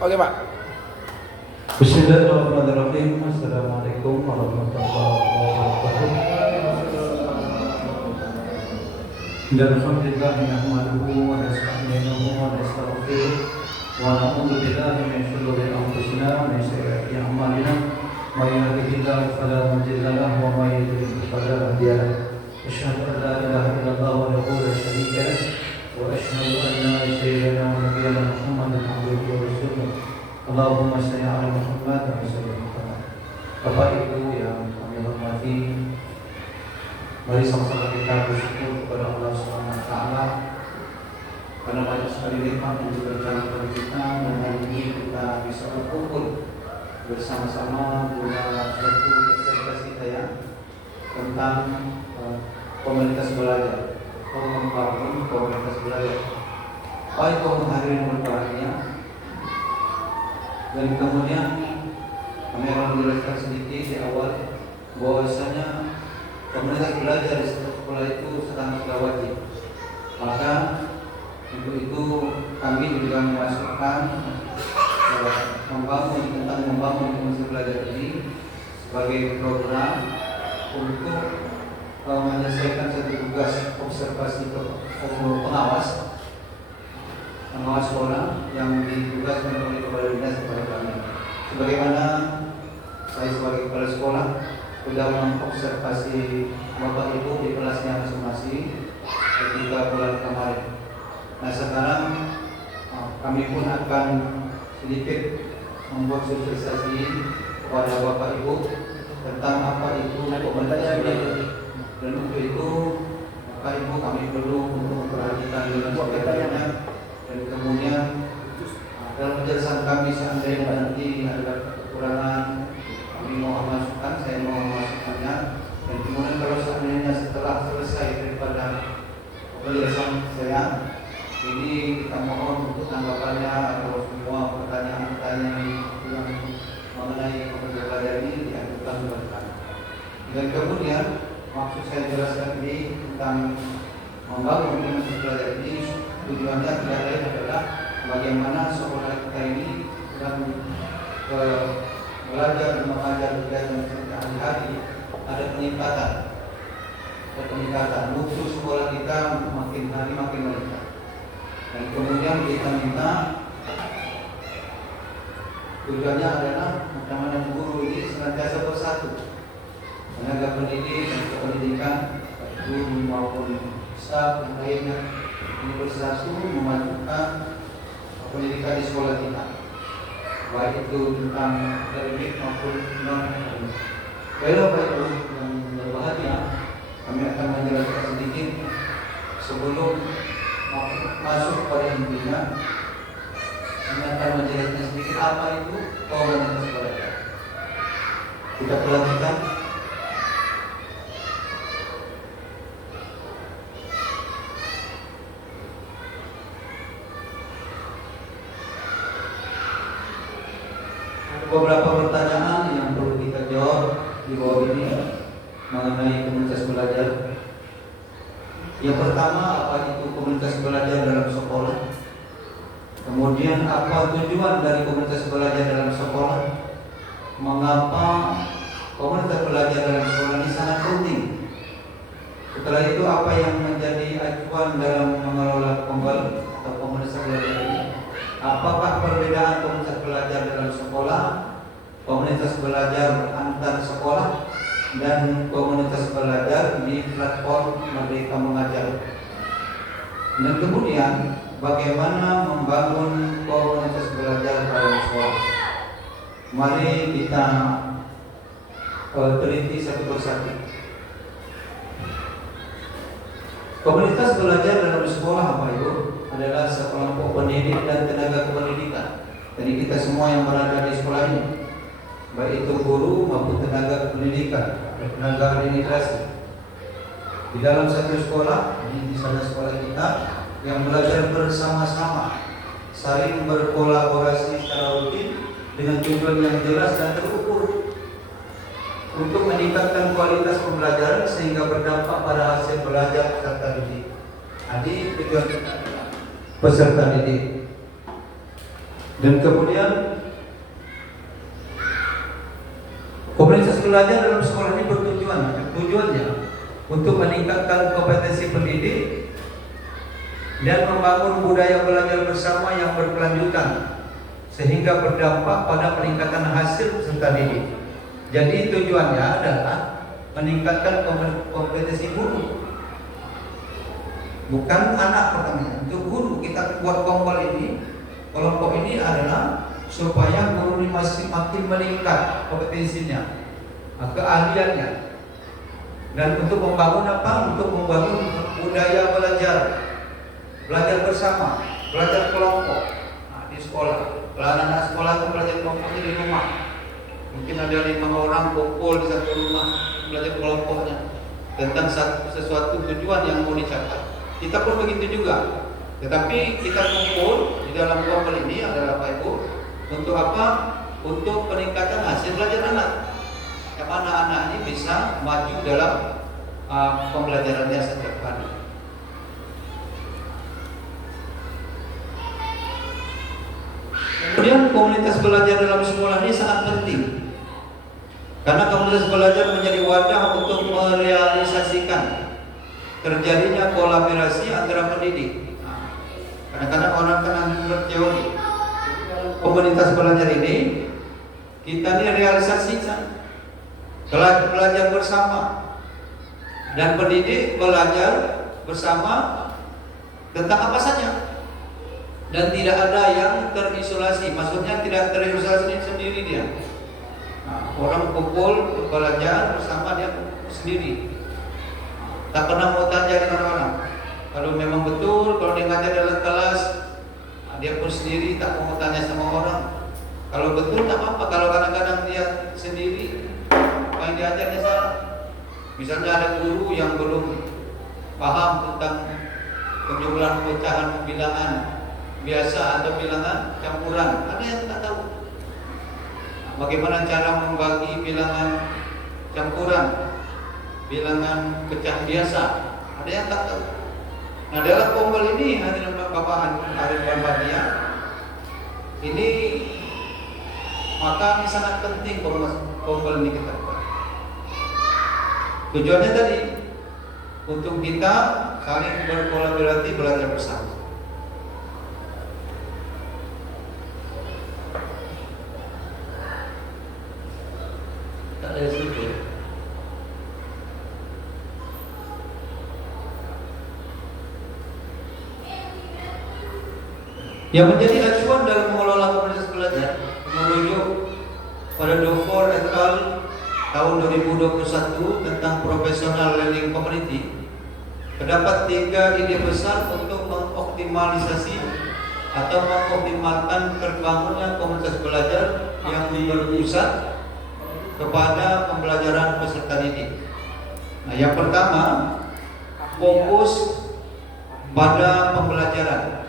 Oke Pak. Bismillahirrahmanirrahim. Assalamualaikum warahmatullahi wabarakatuh. Alhamdulillah nahmaduhu wa nasta'inuhu wa nastaghfiruh wa na'udzu billahi min shururi anfusina wa min sayyiati a'malina. May yahdihillahu fala mudilla lahu wa may yudlil fala hadiya lahu. Asyhadu an la ilaha illallah wahdahu la syarika lahu wa asyhadu anna sayyidana wa nabiyyana Muhammadan abduhu wa rasuluh. Allahumma shalli ala Muhammad wa sallim Muhammad. Bapak Ibu yang kami hormati, mari sama-sama kita bersyukur kepada Allah Subhanahu wa taala karena banyak sekali nikmat yang diberikan kepada kita, dan hari ini kita bisa berkumpul bersama-sama guna suatu observasi saya tentang komunitas belajar, membangun komunitas belajar. Baik kaum hadirin berbahagia, dan kemudian kami akan menjelaskan sedikit di awal bahwasanya komunitas belajar di satu sekolah itu sangatlah wajib. Maka untuk itu kami juga memasukkan membangun komunitas belajar ini sebagai program untuk menyelesaikan satu tugas observasi pengawas sekolah yang ditugaskan oleh kepala dinas kepada kami. Sebagaimana saya sebagai kepala sekolah sudah mengobservasi Bapak Ibu di kelasnya masing-masing ketika bulan kemarin. Nah sekarang kami pun akan sedikit membuat sosialisasi kepada Bapak Ibu tentang apa itu komunitas belajar. Dan untuk itu Bapak Ibu kami perlu untuk memperhatikan dengan sebagainya. Dan kemudian dalam penjelasan kami seandainya nanti ada kekurangan, kami mau masukkan, saya mau memasukkannya. Dan kemudian kalau seandainya setelah selesai daripada penjelasan saya, jadi kita mohon untuk tanggapannya atau semua pertanyaan-pertanyaan yang mengenai komunitas belajar ini diajukan kepada kami. Dan kemudian maksud saya jelaskan ini tentang membangun komunitas belajar ini, tujuannya tidak lain adalah bagaimana sekolah kita ini dan belajar dan mengajar kegiatan sehari-hari ada peningkatan mutu sekolah kita makin hari makin meningkat. Dan kemudian kita minta tujuannya adalah bagaimana guru ini senantiasa bersatu, tenaga pendidik dan kependidikan, guru maupun staf yang lainnya ini bersatu memajukan pendidikan di sekolah kita, baik itu tentang akademik maupun non-akademik. Bapak Ibu yang berbahagia, kami akan menjelaskan sedikit sebelum masuk pada intinya. Kami akan menjelaskan sedikit apa itu komunitas belajar. Kita perhatikan. Beberapa pertanyaan yang perlu kita jawab di bawah ini mengenai komunitas belajar. Yang pertama, apa itu komunitas belajar dalam sekolah? Kemudian, apa tujuan dari komunitas belajar dalam sekolah? Mengapa komunitas belajar dalam sekolah ini sangat penting? Setelah itu, apa yang menjadi acuan dalam mengelola atau komunitas belajar ini? Apakah perbedaan komunitas belajar dalam sekolah, komunitas belajar antar sekolah, dan komunitas belajar di platform Merdeka Mengajar? Dan kemudian bagaimana membangun komunitas belajar dalam sekolah? Mari kita teliti satu persatu. Komunitas belajar dalam sekolah apa itu? Adalah sekelompok pendidik dan tenaga kependidikan. Jadi kita semua yang berada di sekolah ini, baik itu guru maupun tenaga pendidikan, tenaga administrasi, di dalam satu sekolah, ini di sana sekolah kita yang belajar bersama-sama, saling berkolaborasi secara rutin dengan tujuan yang jelas dan terukur untuk meningkatkan kualitas pembelajaran sehingga berdampak pada hasil belajar peserta didik. Tujuan peserta didik. Dan kemudian komunitas belajar dalam sekolah ini tujuannya untuk meningkatkan kompetensi pendidik dan membangun budaya belajar bersama yang berkelanjutan sehingga berdampak pada peningkatan hasil peserta didik. Jadi tujuannya adalah meningkatkan kompetensi guru, bukan anak pertamanya. Untuk guru kita buat kelompok ini adalah supaya guru ini makin meningkat kompetensinya, keahliannya, dan untuk membangun apa? Untuk membangun budaya belajar bersama, belajar kelompok di sekolah. Kalau anak sekolah itu belajar kelompoknya di rumah, mungkin ada 5 orang kumpul di satu rumah belajar kelompoknya tentang sesuatu tujuan yang mau dicapai. Kita pun begitu juga. Tetapi kita kumpul di dalam kelompok ini adalah Bapak Ibu untuk apa? Untuk peningkatan hasil belajar anak. Yang anak-anak ini bisa maju dalam pembelajarannya setiap hari. Kemudian komunitas belajar dalam sekolah ini sangat penting, karena komunitas belajar menjadi wadah untuk merealisasikan terjadinya kolaborasi antara pendidik. Kadang-kadang orang kan berteori, komunitas belajar ini kita ini realisasikan belajar bersama, dan pendidik belajar bersama tentang apa saja. Dan tidak ada yang terisolasi, maksudnya tidak terisolasi sendiri dia. Orang kumpul belajar bersama dia sendiri, tak pernah mau tanya dengan orang. Kalau memang betul, kalau dia ngajar dalam kelas, dia pun sendiri tak mau tanya sama orang. Kalau betul tak apa, kalau kadang-kadang dia sendiri, yang diajarnya salah. Misalnya ada guru yang belum paham tentang penjumlahan pecahan bilangan biasa atau bilangan campuran, ada yang tak tahu bagaimana cara membagi bilangan campuran, bilangan pecah biasa, ada yang tak tahu. Nah, dalam kompel ini hadirin Bapak hadirin Bapak ini maka ini sangat penting kompel ini kita buat. Tujuannya tadi untuk kita saling berkolaborasi, belajar bersama. Tak ada sedikit. Yang menjadi acuan dalam mengelola komunitas belajar merujuk pada Dufour et al. Tahun 2021 tentang Professional Learning Community. Terdapat 3 ide besar untuk mengoptimalisasi atau mengoptimalkan terbangunnya komunitas belajar yang berpusat kepada pembelajaran peserta didik. Nah, yang pertama, fokus pada pembelajaran.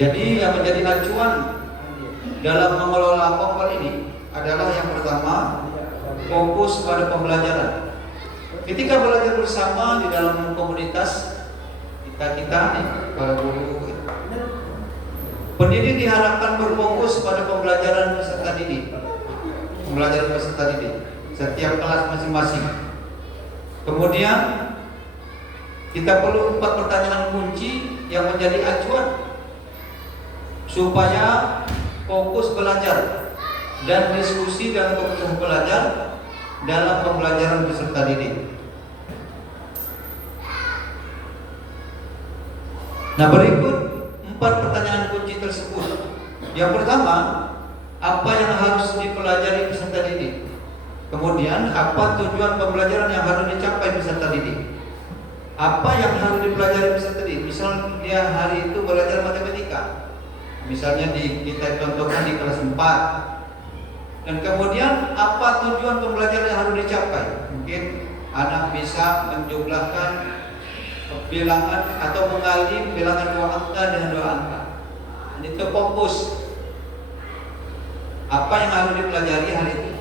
Jadi yang menjadi acuan dalam mengelola kompel ini adalah yang pertama, fokus pada pembelajaran. Ketika belajar bersama di dalam komunitas kita nih, para guru, pendidik diharapkan berfokus pada pembelajaran peserta didik. Pembelajaran peserta didik setiap kelas masing-masing. Kemudian kita perlu 4 pertanyaan kunci yang menjadi acuan supaya fokus belajar dan diskusi dalam komunitas belajar dalam pembelajaran peserta didik. Nah, berikut 4 pertanyaan kunci tersebut. Yang pertama, apa yang harus dipelajari peserta didik? Kemudian, apa tujuan pembelajaran yang harus dicapai peserta didik? Apa yang harus dipelajari peserta didik? Misal dia hari itu belajar matematika, misalnya kita contohkan di kelas 4. Dan kemudian apa tujuan pembelajaran yang harus dicapai? Mungkin anak bisa menjumlahkan bilangan atau mengalih bilangan 2 angka dengan 2 angka. Ini fokus apa yang harus dipelajari hari itu.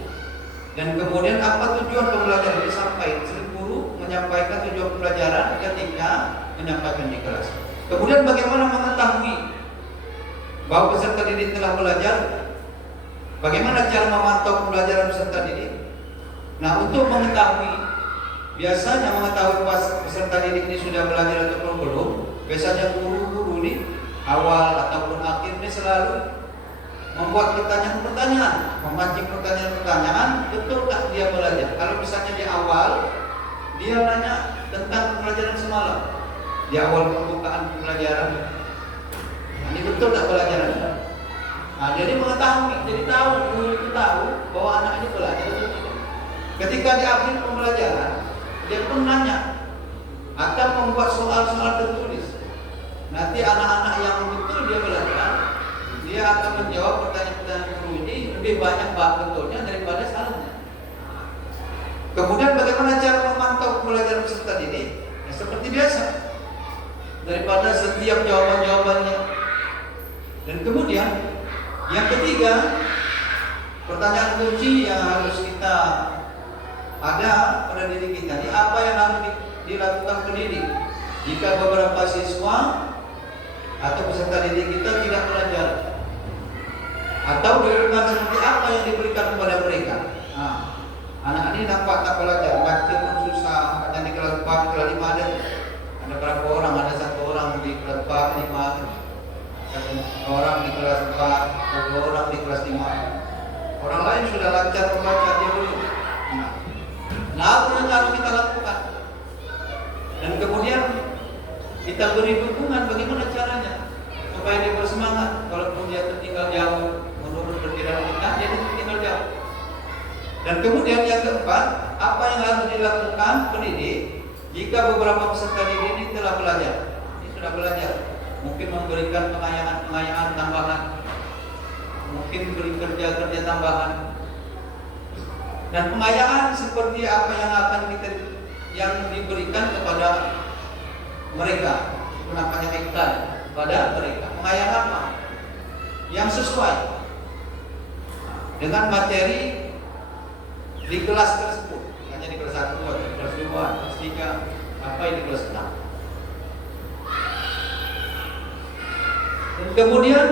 Dan kemudian apa tujuan pembelajaran disampaikan? Guru menyampaikan tujuan pembelajaran ketika menyampaikan di kelas. Kemudian bagaimana mengetahui bahwa peserta didik telah belajar. Bagaimana cara memantau pembelajaran peserta didik? Nah, untuk mengetahui, biasanya mengetahui peserta didik ini sudah belajar ataupun belum, biasanya guru-guru ini awal ataupun akhir ini selalu membuat pertanyaan-pertanyaan, memancing pertanyaan-pertanyaan, betulkah dia belajar? Kalau misalnya di awal dia nanya tentang pembelajaran semalam, di awal pembukaan pembelajaran, ini betul tak pelajarannya? Nah, jadi mengetahui, jadi tahu, guru itu tahu bahwa anak ini belajar atau tidak. Ketika di akhir pembelajaran, dia pun nanya atau membuat soal-soal tertulis. Nanti anak-anak yang betul dia belajar, dia akan menjawab pertanyaan-pertanyaan guru ini lebih banyak betulnya daripada salahnya. Kemudian bagaimana cara memantau pembelajaran peserta didik? Ya, seperti biasa, daripada setiap jawaban-jawabannya. Dan kemudian yang ketiga, pertanyaan kunci yang harus kita ada pada diri kita ini, apa yang harus dilakukan pendidik jika beberapa siswa atau peserta didik kita tidak belajar, atau dukungan seperti apa yang diberikan kepada mereka. Nah, anak ini nampak tak belajar, baca pun susah, kadang di kelas 4, kelas 5 ada berapa orang, ada 1 orang di kelas 4, 5, 1 orang di kelas 4, 2 orang di kelas 5. Orang lain sudah lancar membaca, dia belum. Nah, apa yang harus kita lakukan? Dan kemudian kita beri dukungan bagaimana caranya supaya dia bersemangat. Walaupun dia tertinggal jauh menurut perkiraan kita, dia tertinggal jauh. Dan kemudian yang keempat, apa yang harus dilakukan pendidik jika beberapa peserta didik ini telah belajar? Ini sudah belajar. Mungkin memberikan pengayaan tambahan, mungkin beri kerja-kerja tambahan. Dan pengayaan seperti apa yang akan yang diberikan kepada mereka, itu namanya iklan pada mereka. Pengayaan apa? Yang sesuai dengan materi di kelas tersebut. Hanya di kelas 1, di kelas 2, kelas 3, sampai di kelas 6. Dan kemudian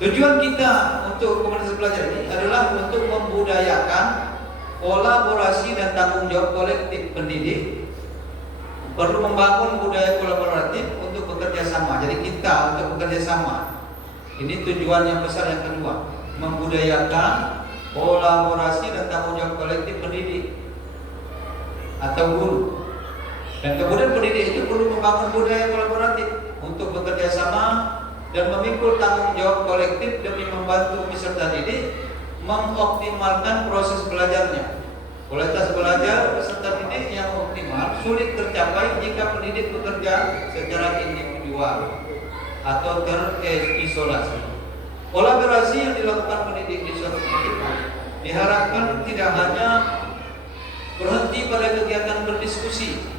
tujuan kita untuk komunitas belajar ini adalah untuk membudayakan kolaborasi dan tanggung jawab kolektif pendidik. Perlu membangun budaya kolaboratif untuk bekerja sama. Jadi kita untuk bekerja sama. Ini tujuan yang besar yang kedua, membudayakan kolaborasi dan tanggung jawab kolektif pendidik atau guru. Dan kemudian pendidik itu perlu membangun budaya kolaboratif untuk bekerja sama dan memikul tanggung jawab kolektif demi membantu peserta didik mengoptimalkan proses belajarnya. Kualitas belajar peserta didik yang optimal sulit tercapai jika pendidik bekerja secara individual atau terisolasi. Kolaborasi yang dilakukan pendidik di suatu titik diharapkan tidak hanya berhenti pada kegiatan berdiskusi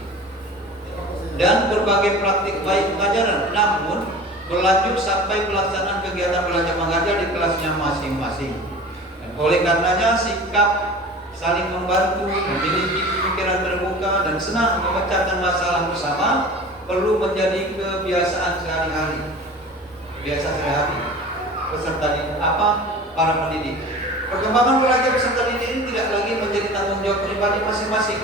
dan berbagai praktik baik pengajaran, namun berlanjut sampai pelaksanaan kegiatan belajar mengajar di kelasnya masing-masing. Dan oleh karenanya sikap saling membantu, memiliki pemikiran terbuka dan senang memecahkan masalah bersama perlu menjadi kebiasaan sehari-hari. Kebiasaan sehari-hari peserta didik para pendidik. Perkembangan belajar peserta didik ini tidak lagi menjadi tanggung jawab pribadi masing-masing,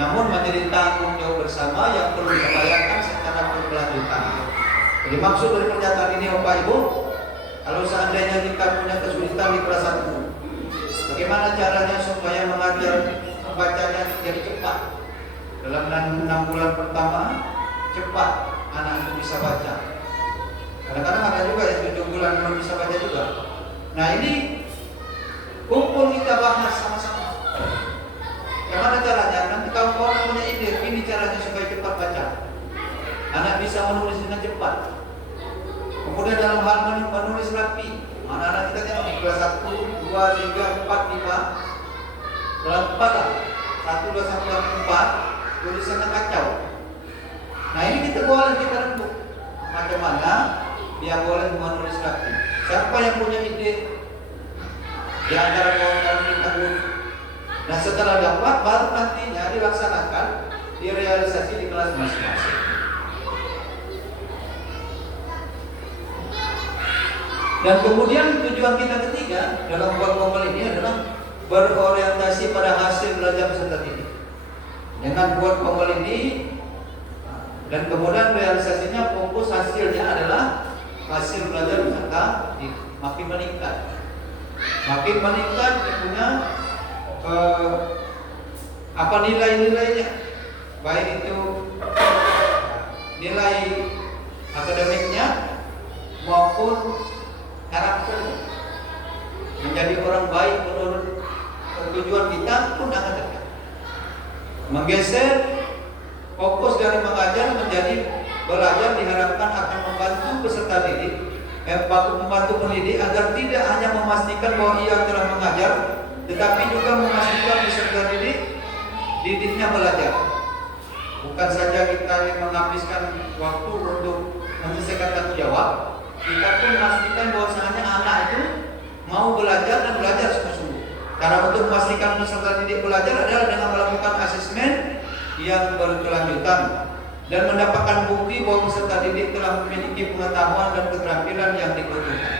namun menjadi tanggung jawab bersama yang perlu diupayakan secara berkelanjutan. Jadi maksud dari pernyataan ini Bapak Ibu, kalau seandainya kita punya kesulitan di kelas 1, bagaimana caranya supaya mengajar membacanya jadi cepat? Dalam 6 bulan pertama cepat anak itu bisa baca. Kadang-kadang ada juga yang 7 bulan belum bisa baca juga. Nah, ini kumpul kita bahas sama-sama. Bagaimana caranya? Nanti kalau orang punya ide, ini caranya supaya cepat baca. Anak bisa menulis dengan cepat. Kemudian dalam hal menulis rapi, anak-anak kita tengok di kelas 1, 2, 3, 4, 5. Kelas 4 lah, 1, 2, 1, 4, tulisannya kacau. Nah, ini kita boleh kita rembuk. Bagaimana dia boleh menulis rapi? Siapa yang punya ide? Di antara kawan-kawan kita dulu. Nah, setelah dapat baru nantinya dilaksanakan, direalisasi di kelas masing-masing. Dan kemudian tujuan kita ketiga dalam buat formal ini adalah berorientasi pada hasil belajar peserta didik. Dengan buat formal ini dan kemudian realisasinya fokus hasilnya adalah hasil belajar peserta didik makin meningkat. Makin meningkat punya nilai-nilainya, baik itu nilai akademiknya maupun karakternya. Menjadi orang baik menurut tujuan kita pun akan dekat. Menggeser fokus dari mengajar menjadi belajar diharapkan akan membantu peserta didik, membantu pendidik agar tidak hanya memastikan bahwa ia telah mengajar, tetapi juga memastikan peserta didiknya belajar. Bukan saja kita menghabiskan waktu untuk menyelesaikan tanggung jawab, kita pun memastikan bahwasanya anak itu mau belajar dan belajar sungguh-sungguh. Cara untuk memastikan peserta didik belajar adalah dengan melakukan asesmen yang berkelanjutan dan mendapatkan bukti bahwa peserta didik telah memiliki pengetahuan dan keterampilan yang dibutuhkan.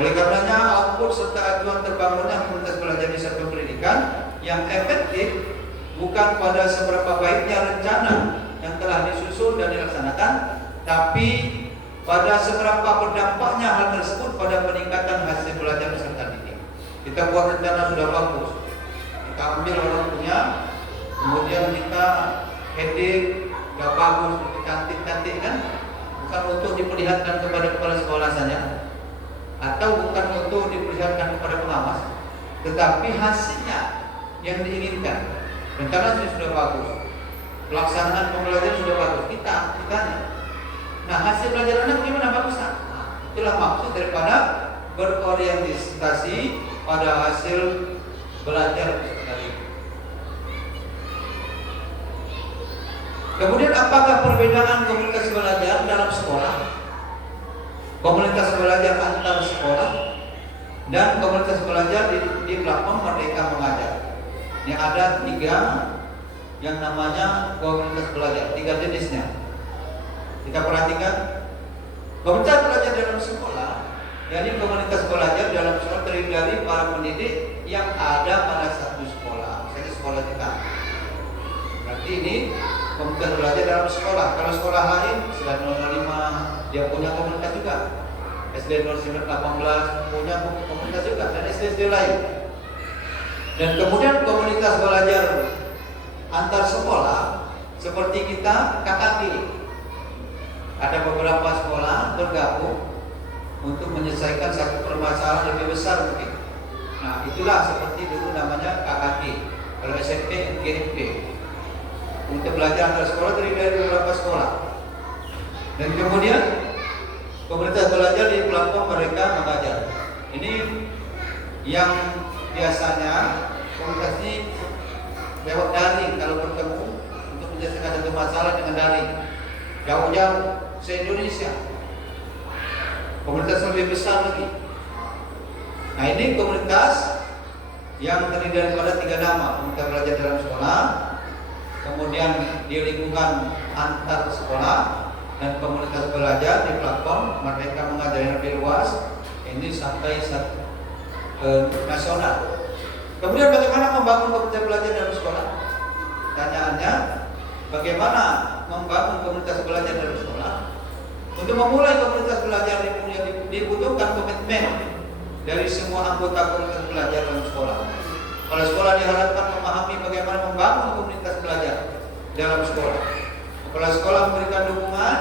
Oleh karenanya, output serta acuan terbangunnya komunitas belajar di sektor pendidikan yang efektif bukan pada seberapa baiknya rencana yang telah disusun dan dilaksanakan, tapi pada seberapa berdampaknya hal tersebut pada peningkatan hasil belajar peserta didik. Kita buat rencana sudah bagus, kita ambil orang punya, kemudian kita edit, gak bagus, cantik-cantik kan, bukan untuk diperlihatkan kepada kepala sekolah saja, atau bukan untuk diperlihatkan kepada pengawas, tetapi hasilnya yang diinginkan. Rencana sudah bagus, pelaksanaan pembelajaran sudah bagus, kitanya. Nah, hasil pelajarannya bagaimana bagusnya? Nah, itulah maksud daripada berorientasi pada hasil belajar tadi. Kemudian apakah perbedaan komunitas belajar dalam sekolah, komunitas belajar antar sekolah, dan komunitas belajar di platform Merdeka Mengajar? Yang ada 3 yang namanya komunitas belajar, 3 jenisnya. Kita perhatikan komunitas belajar dalam sekolah, yakni komunitas belajar dalam sekolah terdiri dari para pendidik yang ada pada satu sekolah, misalnya sekolah kita. Berarti ini komunitas belajar dalam sekolah. Kalau sekolah lain, selain 05 dia punya komunitas juga. SD 18 punya komunitas juga, dan SD lain. Dan kemudian komunitas belajar antar sekolah seperti kita KKP. Ada beberapa sekolah bergabung untuk menyelesaikan satu permasalahan lebih besar mungkin. Nah, itulah seperti dulu namanya KKP. Kalau SMP GMP. Untuk belajar antar sekolah terdiri dari beberapa sekolah. Dan kemudian komunitas belajar di platform Merdeka Mengajar. Ini yang biasanya komunitas ini lewat daring kalau bertemu untuk menyelesaikan satu masalah dengan daring jauh-jauh se-Indonesia. Komunitas lebih besar lagi. Nah, ini komunitas yang terdiri daripada 3 nama: komunitas belajar dalam sekolah, kemudian di lingkungan antar sekolah, dan komunitas belajar di platform Merdeka Mengajar yang lebih luas. Ini sampai nasional. Kemudian bagaimana membangun komunitas belajar dalam sekolah? Pertanyaannya, bagaimana membangun komunitas belajar dalam sekolah? Untuk memulai komunitas belajar dibutuhkan komitmen dari semua anggota komunitas belajar dalam sekolah. Kepala sekolah diharapkan memahami bagaimana membangun komunitas belajar dalam sekolah. Kepala sekolah memberikan dukungan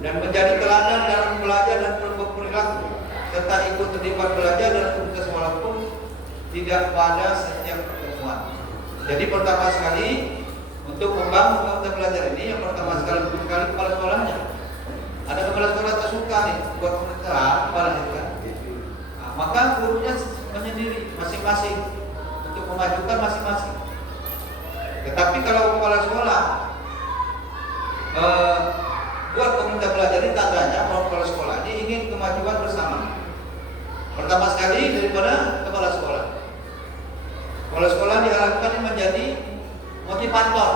dan menjadi teladan dalam belajar dan berperilaku, serta ikut terlibat belajar dalam komunitas walaupun tidak pada setiap pertemuan. Jadi pertama sekali untuk membangun komunitas belajar ini, yang pertama sekali kepala sekolahnya. Ada kepala sekolah tak suka nih buat komunitas kepala kan. Nah, maka gurunya menyendiri masing-masing untuk memajukan masing-masing. Tetapi kalau kepala sekolah buat komunitas belajar ini, tandanya bahwa kepala sekolah ini ingin kemajuan bersama. Pertama sekali daripada kepala sekolah. Kepala sekolah diharapkan menjadi motivator,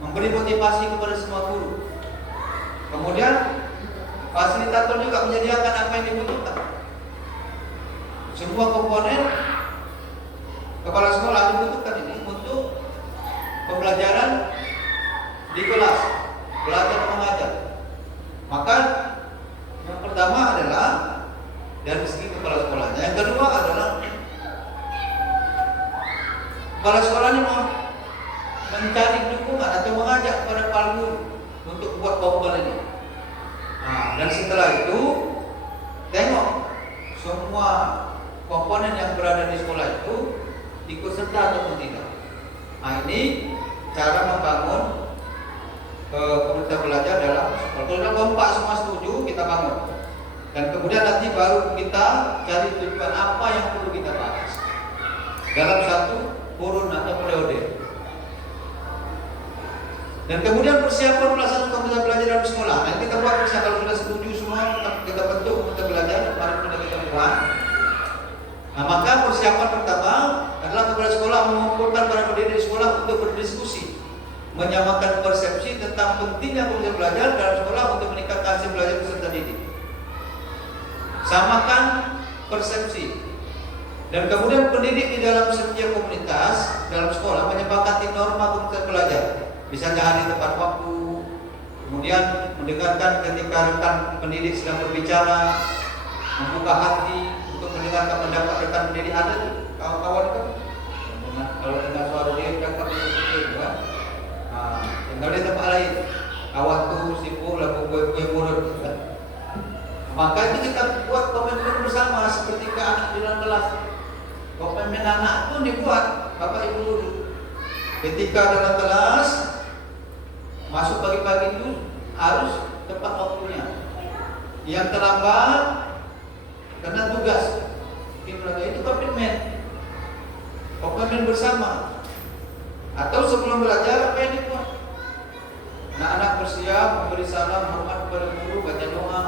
memberi motivasi kepada semua guru. Kemudian Fasilitator juga menyediakan apa yang dibutuhkan. Semua komponen kepala sekolah dibutuhkan ini untuk pembelajaran di kelas, belajar mengajar. Maka yang pertama adalah dari segi kepala sekolahnya. Yang kedua adalah kepala sekolah ini mencari dukungan atau mengajak kepada para guru untuk buat komponen ini. Nah, dan setelah itu tengok semua komponen yang berada di sekolah itu ikut serta ataupun tidak. Nah, ini cara membangun komunitas belajar dalam sekolah. Kalau sudah kompak semua setuju, kita bangun. Dan kemudian nanti baru kita cari tujuan apa yang perlu kita bahas dalam satu kurun atau periode. Dan kemudian persiapan pelaksanaan komunitas belajar dalam sekolah. Nah, kita buat persiapan. Kalau sudah setuju semua, kita bentuk komunitas belajar. Mari kita buat. Nah, maka persiapan pertama adalah kepala sekolah mengumpulkan para pendidik sekolah untuk berdiskusi, menyamakan persepsi tentang pentingnya komunitas belajar dalam sekolah untuk meningkatkan hasil belajar peserta didik. Samakan persepsi. Dan kemudian pendidik di dalam setiap komunitas dalam sekolah menyepakati norma komunitas belajar. Misalnya hadir tepat waktu, kemudian mendengarkan ketika rekan pendidik sedang berbicara, membuka hati untuk mendengarkan pendapat rekan pendidik. Ada kawan-kawan kan? Kalau dengar suara dia dapat disebut kan? Tinggal di tempat lain. Kawan tu sibuk lah kue mulut. Maka itu kita buat komitmen bersama seperti ke anak di dalam kelas. Komitmen anak pun dibuat bapak ibu dulu. Ketika dalam kelas masuk pagi-pagi itu harus tepat waktunya. Yang terlambat karena tugas itu komitmen bersama. Atau sebelum belajar apa yang dibuat? Anak-anak bersiap memberi salam hormat kepada guru, baca doa,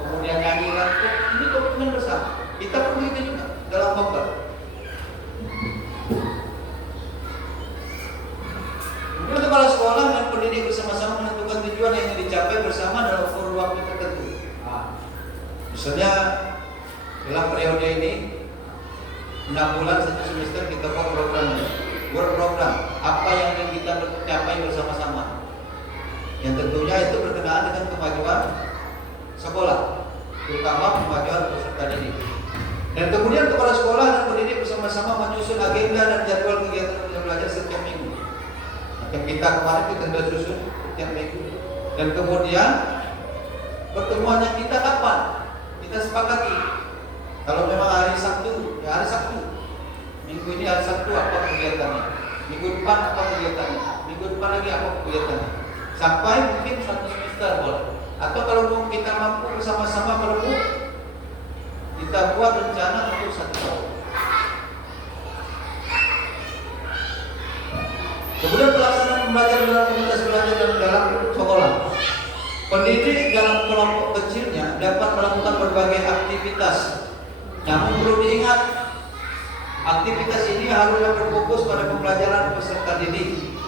kemudian nyanyi lagu. Ini komitmen bersama. Kita pun begitu juga dalam khotbah. Kemudian kepala sekolah dan pendidik bersama-sama menentukan tujuan yang ingin dicapai bersama dalam kurun waktu tertentu. Misalnya dalam periode ini 6 bulan 1 semester kita buat program apa yang ingin kita capai bersama-sama. Yang tentunya itu berkenaan dengan kemajuan sekolah, terutama kemajuan peserta didik. Dan kemudian kepala sekolah dan pendidik bersama-sama menyusun agenda dan jadwal kegiatan belajar setiap minggu. Yang kita kemarin kita sudah susun setiap minggu. Dan kemudian pertemuannya kita kapan? Kita sepakati. Kalau memang hari Sabtu, ya hari Sabtu. Minggu ini hari Sabtu apa kegiatannya? Minggu depan apa kegiatannya? Minggu depan lagi apa kegiatannya? Sampai mungkin 1 semester boleh. Atau kalau kita mampu bersama-sama merebut, kita buat rencana untuk 1 tahun. Kemudian pelaksanaan belajar dalam komunitas belajar dalam sekolah. Pendidik dalam kelompok kecilnya dapat melakukan berbagai aktivitas. Namun perlu diingat, aktivitas ini haruslah berfokus pada pembelajaran peserta didik.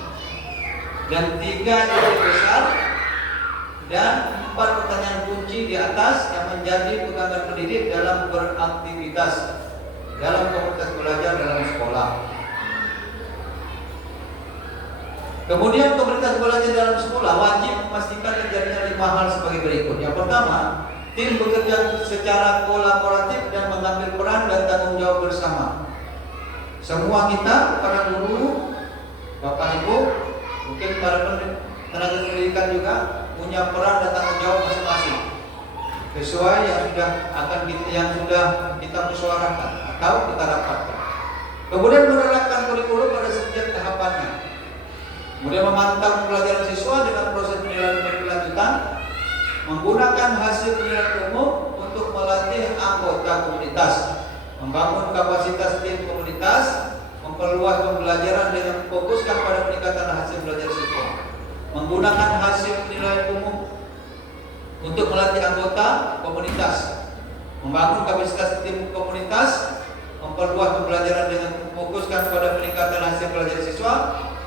Dan 3 ide besar dan 4 pertanyaan kunci di atas yang menjadi pegangan pendidik dalam beraktivitas dalam komunitas belajar dalam sekolah. Kemudian komunitas belajar dalam sekolah wajib memastikan terjadinya 5 hal sebagai berikut. Yang pertama, tim bekerja secara kolaboratif dan mengambil peran dan tanggung jawab bersama. Semua kita, para guru, bapak ibu, mungkin para tenaga pendidikan juga punya peran dan tanggung jawab masing-masing sesuai yang sudah kita musyawarahkan atau kita rapatkan. Kemudian menerapkan kurikulum pada setiap tahapannya. Kemudian memantau pembelajaran siswa dengan proses penilaian berkelanjutan, menggunakan hasil penilaian umum untuk melatih anggota komunitas, membangun kapasitas tim komunitas, memperluas pembelajaran dengan fokuskan pada peningkatan hasil belajar siswa, menggunakan hasil penilaian umum untuk melatih anggota komunitas, membangun kapasitas tim komunitas, memperluas pembelajaran dengan fokuskan pada peningkatan hasil belajar siswa,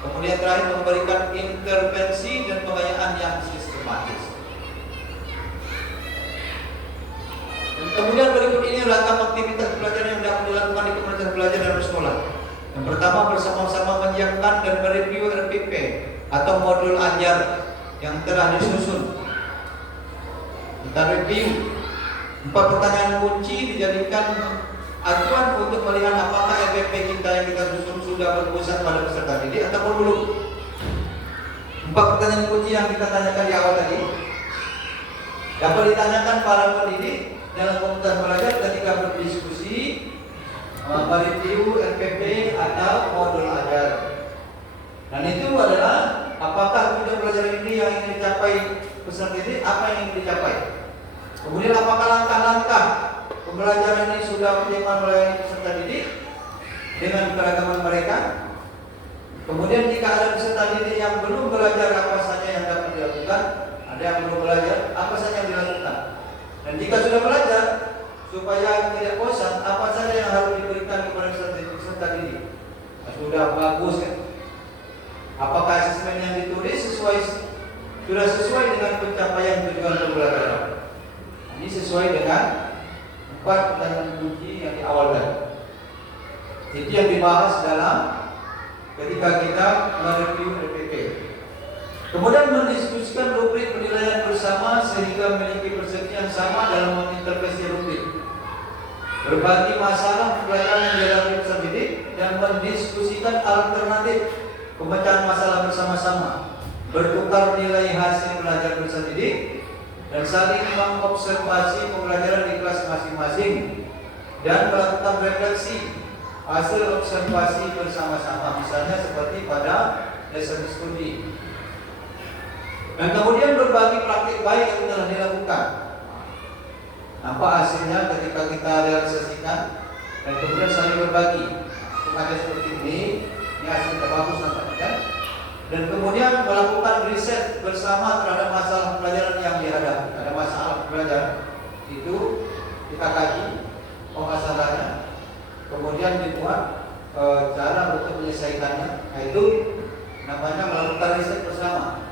kemudian terakhir memberikan intervensi dan pengayaan yang sistematis. ini rangkap aktivitas pelajaran yang dapat dilakukan di komunitas belajar dan bersekolah. Yang pertama, bersama-sama menyiapkan dan mereview RPP atau modul ajar yang telah disusun. Kita review. 4 pertanyaan kunci dijadikan acuan untuk melihat apakah RPP kita yang kita susun sudah berpusat pada peserta didik ataupun belum. 4 pertanyaan kunci yang kita tanyakan di awal tadi dapat ditanyakan para pendidik dalam komunitas belajar ketika berdiskusi, mereview RPP atau modul ajar. Dan itu adalah apakah tujuan belajar ini yang ingin dicapai peserta didik, apa yang ingin dicapai. Kemudian apakah langkah-langkah pembelajaran ini sudah optimal melayani peserta didik dengan keragaman mereka. Kemudian jika ada peserta didik yang belum belajar, apa saja yang dapat dilakukan. Ada yang belum belajar, apa saja yang dilakukan. Dan jika sudah belajar, supaya tidak bosan, apa saja yang harus diberikan kepada peserta didik. Sudah bagus kan? Apakah asesmen yang ditulis sudah sesuai dengan pencapaian tujuan pembelajaran? Ini sesuai dengan 4 pertanyaan kunci yang di awal tadi. Itu yang dibahas dalam ketika kita mereview RPP. Kemudian mendiskusikan rubrik penilaian bersama sehingga memiliki persepsi yang sama dalam mengintervensi rubrik. Berbagi masalah pembelajaran yang dialami peserta didik dan mendiskusikan alternatif pemecahan masalah bersama-sama. Bertukar nilai hasil belajar peserta didik dan saling mengobservasi pembelajaran di kelas masing-masing dan melakukan refleksi hasil observasi bersama-sama, misalnya seperti pada lesson studi. Dan kemudian berbagi praktik baik yang telah dilakukan. Apa hasilnya ketika kita realisasikan dan kemudian saling berbagi. Sengaja seperti ini hasil bagus nampaknya. Dan kemudian melakukan riset bersama terhadap masalah pelajaran yang dihadapi. Ada masalah pelajaran itu kita kaji masalahnya, kemudian dibuat cara untuk menyelesaikannya. Nah, itu namanya melakukan riset bersama.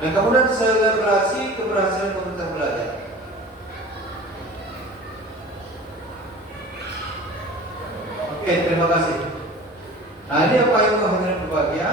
Dan kemudian selebrasi keberhasilan komunitas belajar. Oke, terima kasih. Nah, ini apa yang hadirin berbahagia.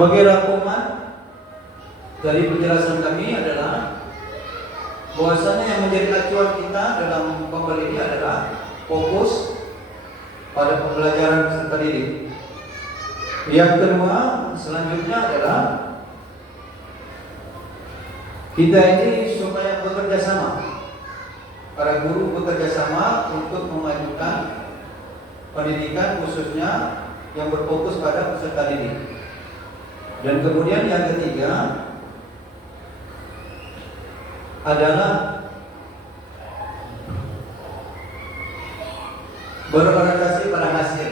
Sebagai rangkuman dari penjelasan kami adalah bahwasanya yang menjadi acuan kita dalam pembelajaran ini adalah fokus pada pembelajaran peserta didik. Yang kedua, selanjutnya adalah kita ini supaya bekerja sama. Para guru bekerja sama untuk memajukan pendidikan khususnya yang berfokus pada peserta didik. Dan kemudian yang ketiga adalah berorientasi pada hasil.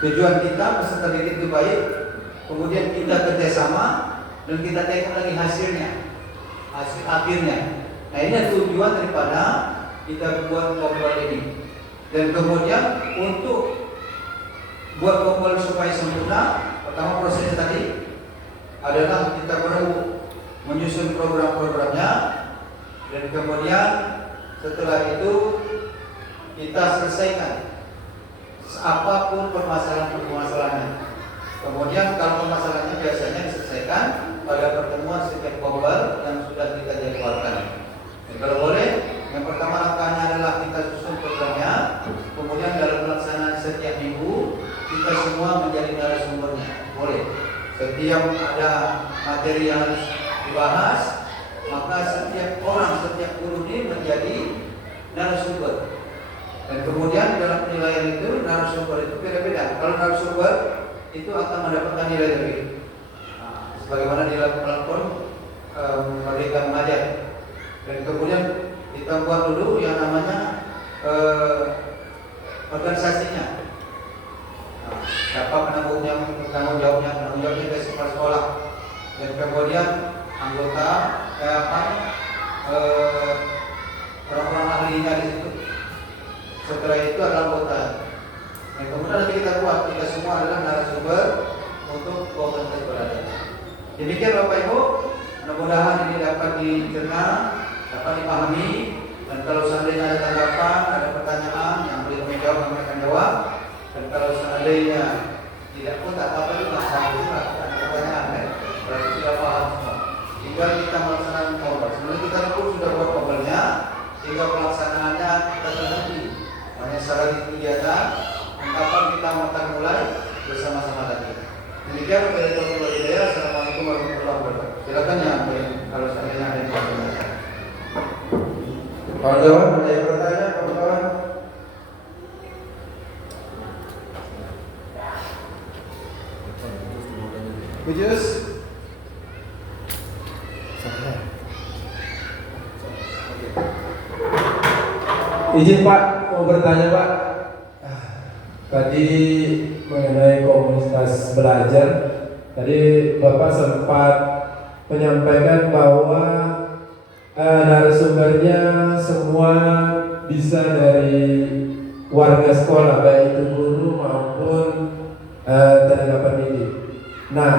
Tujuan kita peserta didik itu baik, kemudian kita kerjasama dan kita tengok lagi hasilnya, hasil akhirnya. Nah, ini tujuan daripada kita buat kompol ini. Dan kemudian untuk buat kompol supaya sempurna, pertama prosesnya tadi adalah kita perlu menyusun program-programnya, dan kemudian setelah itu kita selesaikan apapun permasalahannya. Kemudian kalau permasalahannya biasanya diselesaikan pada pertemuan setiap kompol yang sudah kita jadwalkan. Kalau boleh, yang pertama langkahnya adalah kita susun programnya, kemudian dalam pelaksanaan setiap minggu kita semua menjadi narasumbernya. Boleh. Setiap ada materi yang harus dibahas, maka setiap orang, setiap guru ini menjadi narasumber. Dan kemudian dalam penilaian itu narasumber itu beda-beda. Kalau narasumber itu akan mendapatkan nilai lebih. Sebagaimana dilakukan mereka kita mengajar. Dan kemudian kita buat dulu yang namanya organisasinya. Nah, siapa penanggung jawabnya dari kepala sekolah. Dan kemudian anggota orang-orang ahlinya di situ. Setelah itu adalah anggota. Dan kemudian nanti kita buat, kita semua adalah narasumber untuk komunitas belajar. Demikian Bapak Ibu, mudah-mudahan ini dapat dicerna, dapat dipahami. Dan kalau seandainya ada tanggapan, ada pertanyaan yang boleh menjawab, kami akan jawab. Dan kalau seandainya tidak pun tak apa-apa juga, ada pertanyaan, berarti sudah paham semua. Tinggal kita melaksanakan komunitas. Sebenarnya kita pun sudah buat komunitasnya, sehingga pelaksanaannya kita terhenti. Hanya secara kegiatan, kapan kita akan mulai bersama-sama lagi. Demikian dari Dr. Hidayah. Assalamualaikum warahmatullahi wabarakatuh. Silakan ya, kalau seandainya ada yang bertanya. Kawan-kawan, ada yang bertanya, kawan-kawan? Kujus? Izin Pak, mau bertanya Pak. Tadi mengenai komunitas belajar, tadi Bapak sempat menyampaikan bahwa narasumbernya semua bisa dari warga sekolah, baik itu guru maupun tenaga pendidik. Nah,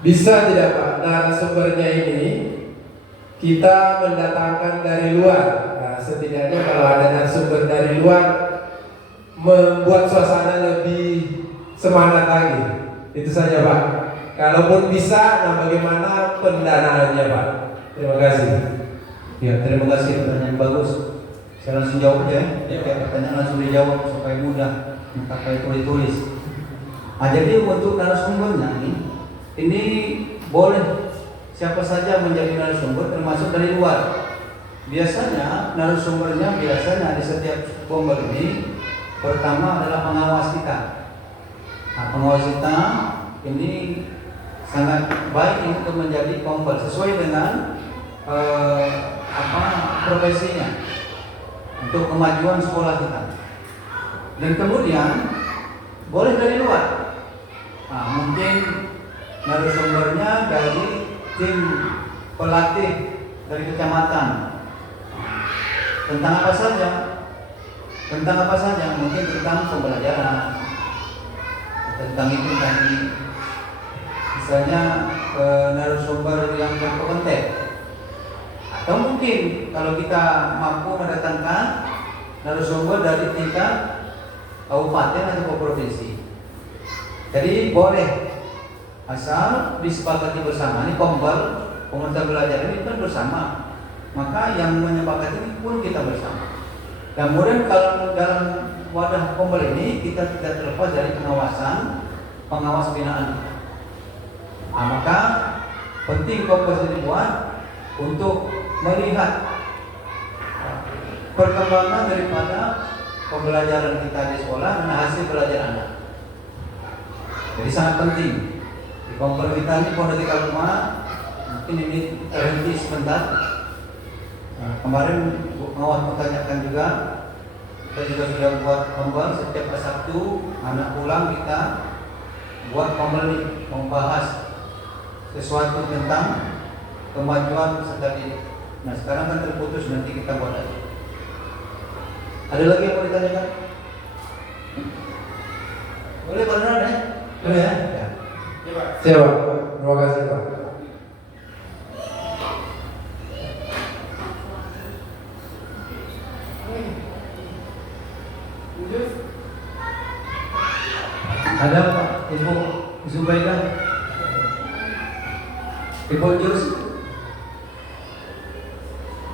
bisa tidak Pak narasumbernya ini kita mendatangkan dari luar? Setidaknya kalau ada narasumber dari luar, membuat suasana lebih semangat lagi. Itu saja Pak. Kalaupun bisa, nah bagaimana pendanaannya Pak? Terima kasih. Ya, terima kasih, pertanyaan bagus. Saya langsung jawab aja ya. Pertanyaan langsung dijawab supaya mudah, tak pakai tulis-tulis. Nah, jadi untuk narasumbernya ini boleh siapa saja menjadi narasumber, termasuk dari luar. Biasanya narasumbernya di setiap kombel ini pertama adalah pengawas kita. Nah, pengawas kita ini sangat baik untuk menjadi kombel sesuai dengan profesinya untuk kemajuan sekolah kita. Dan kemudian boleh dari luar. Nah, mungkin narasumbernya dari tim pelatih dari kecamatan. Tentang apa saja? Mungkin tentang pembelajaran, tentang itu tadi. Misalnya narasumber yang berkompeten. Atau mungkin kalau kita mampu mendatangkan narasumber dari tingkat kabupaten atau provinsi. Jadi boleh, asal disepakati bersama. Ini komunitas belajar ini kan bersama. Maka yang menyepakati ini pun kita bersama. Dan kemudian kalau dalam wadah kombel ini kita tidak terlepas dari pengawas binaan. Nah, maka penting kombel dibuat untuk melihat perkembangan daripada pembelajaran kita di sekolah dan hasil belajar anak. Jadi sangat penting di kombel kita ini pondasi rumah. Mungkin ini terhenti sebentar. Kemarin pengawas menanyakan juga, kita juga sudah buat kombel setiap Sabtu anak pulang kita buat kombel ini membahas sesuatu tentang kemajuan peserta didik. Nah, sekarang kan terputus, nanti kita buat lagi. Ada lagi yang mau ditanyakan? Boleh benar ya? Boleh ya? Siap. Terima kasih Pak. Ada Pak Ibu Zubaidah, Ibu Jus.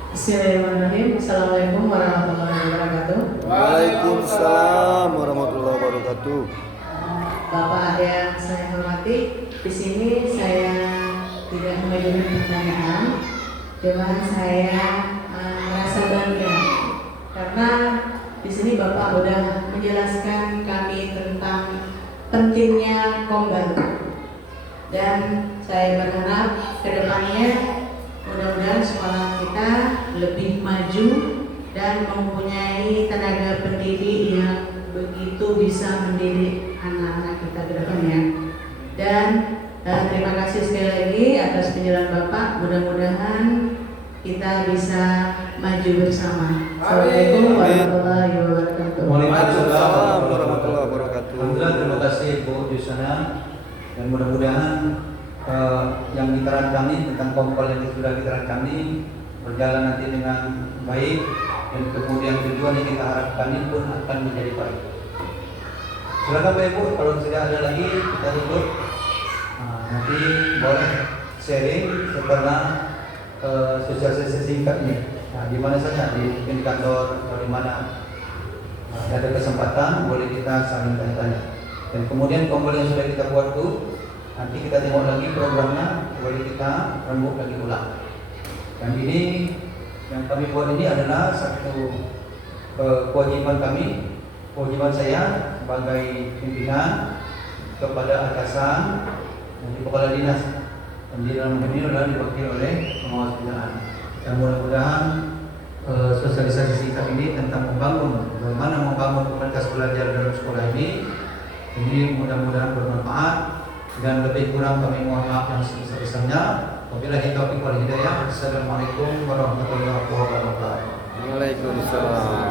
Bismillahirrahmanirrahim. Assalamualaikum warahmatullahi wabarakatuh. Waalaikumsalam warahmatullahi wabarakatuh. Bapak yang saya hormati, di sini saya tidak mengajukan pertanyaan, cuma saya merasa bangga karena di sini Bapak sudah menjelaskan kami tentang pentingnya kombel, dan saya berharap kedepannya mudah-mudahan mempunyai tenaga pendidik yang begitu bisa mendidik anak-anak kita ke depannya. Dan terima kasih sekali lagi atas penjelasan Bapak. Mudah-mudahan kita bisa maju bersama. Assalamualaikum warahmatullahi wabarakatuh. Waalaikumsalam warahmatullahi wabarakatuh. Alhamdulillah, terima kasih Bu Yusana, dan mudah-mudahan yang diterangkan ini tentang kompol yang sudah diterangkan ini berjalan nanti dengan baik, dan kemudian tujuan yang kita harapkan ini pun akan menjadi baik. Silakan Bapak Ibu, kalau tidak ada lagi kita tutup. Nanti boleh sharing setelah sosialisasi singkatnya. Di mana saja, di kantor atau di mana ada kesempatan boleh kita saling tanya-tanya. Dan kemudian kompol yang sudah kita buat itu nanti kita tengok lagi programnya, boleh kita rembuk lagi ulang. Dan ini yang kami buat ini adalah satu kewajiban kami, kewajiban saya sebagai pimpinan kepada atasan dan kepala dinas. Dan di dalam ini adalah diwakili oleh pengawas binaan. Dan mudah-mudahan sosialisasi singkat ini tentang membangun, bagaimana membangun komunitas belajar dalam sekolah ini mudah-mudahan bermanfaat. Dan lebih kurang kami mohon maaf yang sebesar-besarnya. Wabillahi taufiq wal hidayah. Assalamualaikum warahmatullahi wabarakatuh. Waalaikumsalam.